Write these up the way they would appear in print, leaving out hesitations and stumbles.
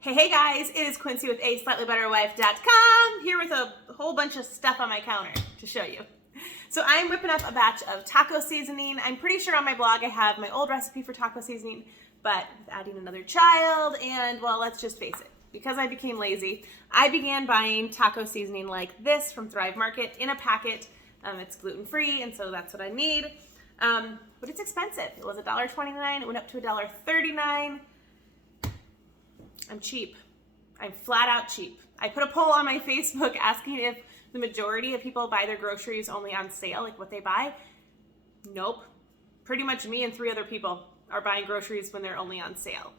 Hey guys, it is Quincy with aslightlybetterwife.com here with a whole bunch of stuff on my counter to show you. So I'm whipping up a batch of taco seasoning. I'm pretty sure on my blog I have my old recipe for taco seasoning, but with adding another child and, well, let's just face it, because I became lazy, I began buying taco seasoning like this from Thrive Market in a packet. It's gluten-free, and so that's what I need. But it's expensive. It was $1.29. It went up to $1.39. I'm cheap. I'm flat out cheap. I put a poll on my Facebook asking if the majority of people buy their groceries only on sale, like what they buy. Nope. Pretty much me and 3 other people are buying groceries when they're only on sale.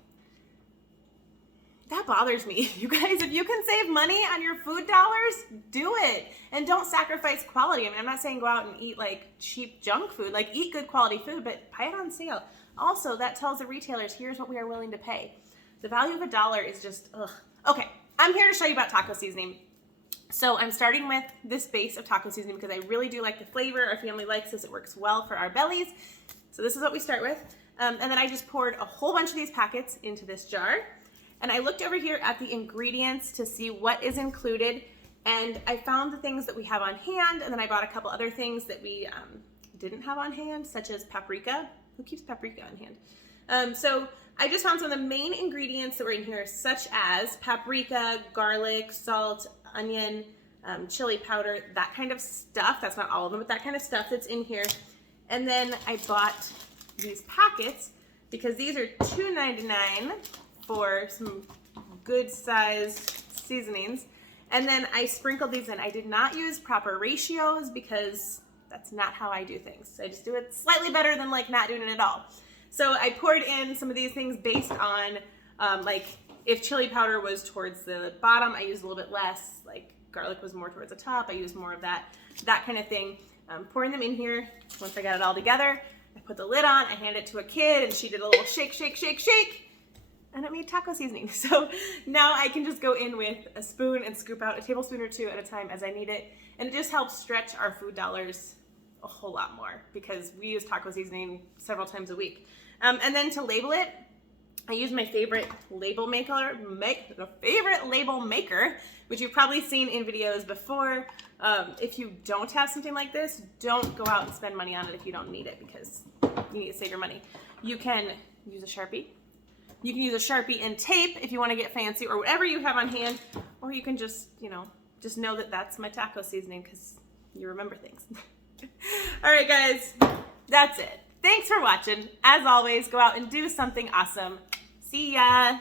That bothers me. You guys, if you can save money on your food dollars, do it. And don't sacrifice quality. I mean, I'm not saying go out and eat like cheap junk food, like eat good quality food, but buy it on sale. Also, that tells the retailers, here's what we are willing to pay. The value of $1 is just, ugh. Okay, I'm here to show you about taco seasoning. So I'm starting with this base of taco seasoning because I really do like the flavor. Our family likes this. It works well for our bellies. So this is what we start with. And then I just poured a whole bunch of these packets into this jar. And I looked over here at the ingredients to see what is included. And I found the things that we have on hand. And then I bought a couple other things that we didn't have on hand, such as paprika. Who keeps paprika on hand? So I just found some of the main ingredients that were in here, such as paprika, garlic, salt, onion, chili powder, that kind of stuff. That's not all of them, but that kind of stuff that's in here. And then I bought these packets because these are $2.99 for some good sized seasonings. And then I sprinkled these in. I did not use proper ratios because that's not how I do things. I just do it slightly better than like not doing it at all. So I poured in some of these things based on, like if chili powder was towards the bottom, I used a little bit less. Like garlic was more towards the top, I used more of that kind of thing. Pouring them in here. Once I got it all together, I put the lid on, I handed it to a kid, and she did a little shake, shake, shake, shake, and it made taco seasoning. So now I can just go in with a spoon and scoop out a tablespoon or 2 at a time as I need it. And it just helps stretch our food dollars a whole lot more because we use taco seasoning several times a week. And then to label it, I use my favorite label maker, which you've probably seen in videos before. If you don't have something like this, don't go out and spend money on it if you don't need it because you need to save your money. You can use a Sharpie. You can use a Sharpie and tape if you want to get fancy or whatever you have on hand, or you can just, just know that that's my taco seasoning because you remember things. All right, guys, that's it. Thanks for watching. As always, go out and do something awesome. See ya.